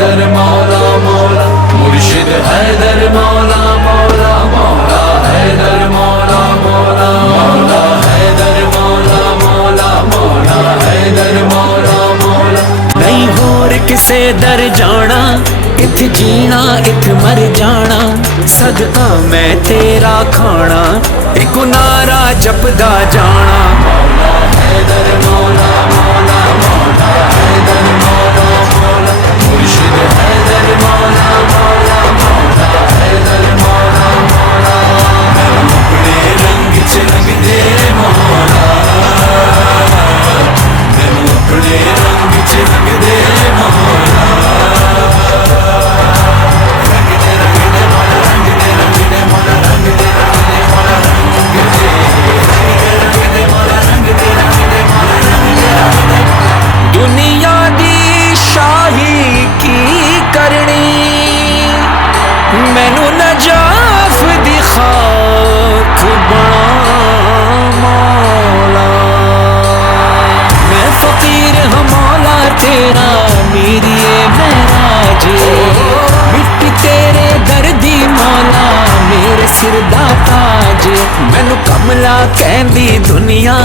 हैदर मौला मौला, मुर्शिद हैदर मौला मौला, मौला हैदर मौला मौला, मौला हैदर मौला मौला, मौला हैदर मौला मौला। नहीं होर किसे दर जाना, इत जीना इत मर जाना, सदका मैं तेरा खाना, एक नारा जपदा जाना। मौला हैदर मौला मौला, मौला हैदर मौला मौला, मुर्शिद हैदर मौला मौला, मौला हैदर मौला मौला। मैनू अपने रंग च रंग दे मौला, मैनू अपने रंग च रंग दे मौला। दुनिया दी शाही की करनी, मैनू नजाफ दी खाक बना मौला। मैं फकीर हाँ मौला तेरा, मेरी ये महराज, मिट्टी तेरे दर्दी मौला, मेरे सिर दा ताज। मैनू कमला कहंदी दुनिया।